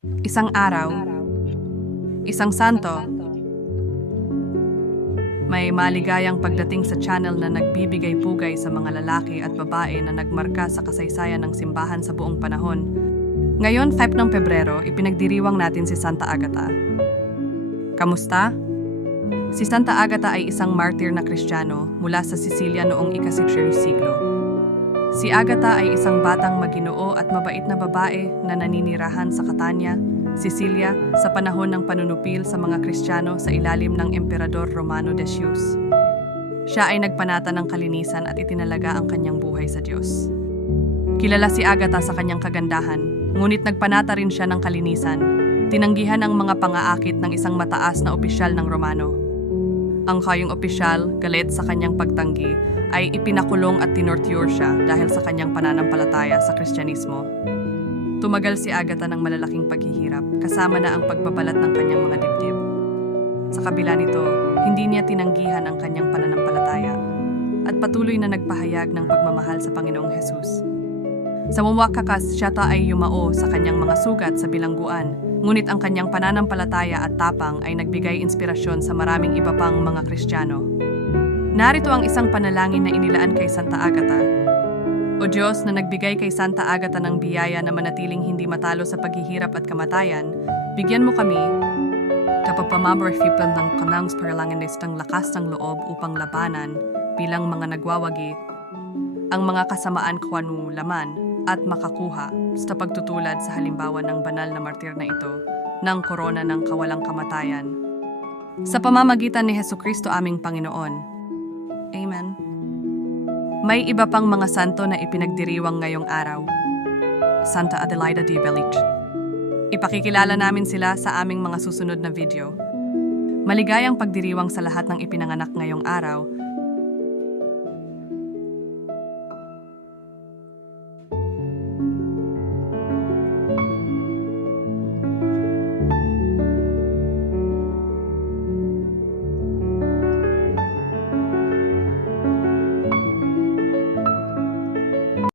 Isang araw, isang santo, may maligayang pagdating sa channel na nagbibigay pugay sa mga lalaki at babae na nagmarka sa kasaysayan ng simbahan sa buong panahon. Ngayon, 5 ng Pebrero, ipinagdiriwang natin si Santa Agata. Kamusta? Si Santa Agata ay isang martir na Kristiyano mula sa Sicilia noong ikasiksyon siglo. Si Agata ay isang batang maginoo at mabait na babae na naninirahan sa Catania, Sicilia sa panahon ng panunupil sa mga Kristiyano sa ilalim ng Emperador Romano Decius. Siya ay nagpanata ng kalinisan at itinalaga ang kanyang buhay sa Diyos. Kilala si Agata sa kanyang kagandahan, ngunit nagpanata rin siya ng kalinisan. Tinanggihan ang mga pangaakit ng isang mataas na opisyal ng Romano. Ang kayong opisyal, galit sa kanyang pagtanggi, ay ipinakulong at tinorture siya dahil sa kanyang pananampalataya sa Kristyanismo. Tumagal si Agatha ng malalaking paghihirap, kasama na ang pagbabalat ng kanyang mga dibdib. Sa kabila nito, hindi niya tinanggihan ang kanyang pananampalataya at patuloy na nagpahayag ng pagmamahal sa Panginoong Hesus. Sa mawakakas, siya ta ay yumao sa kanyang mga sugat sa bilangguan, ngunit ang kanyang pananampalataya at tapang ay nagbigay inspirasyon sa maraming iba pang mga Kristiyano. Narito ang isang panalangin na inilaan kay Santa Agata. O Diyos na nagbigay kay Santa Agata ng biyaya na manatiling hindi matalo sa paghihirap at kamatayan, bigyan mo kami kapag pamamarifipan ng kanang paralanganistang lakas ng loob upang labanan bilang mga nagwawagi ang mga kasamaan kwanu laman at makakuha sa pagtutulad sa halimbawa ng banal na martir na ito ng korona ng kawalang kamatayan. Sa pamamagitan ni Heso Kristo aming Panginoon. Amen. May iba pang mga santo na ipinagdiriwang ngayong araw. Santa Adelaida de Belich. Ipakikilala namin sila sa aming mga susunod na video. Maligayang pagdiriwang sa lahat ng ipinanganak ngayong araw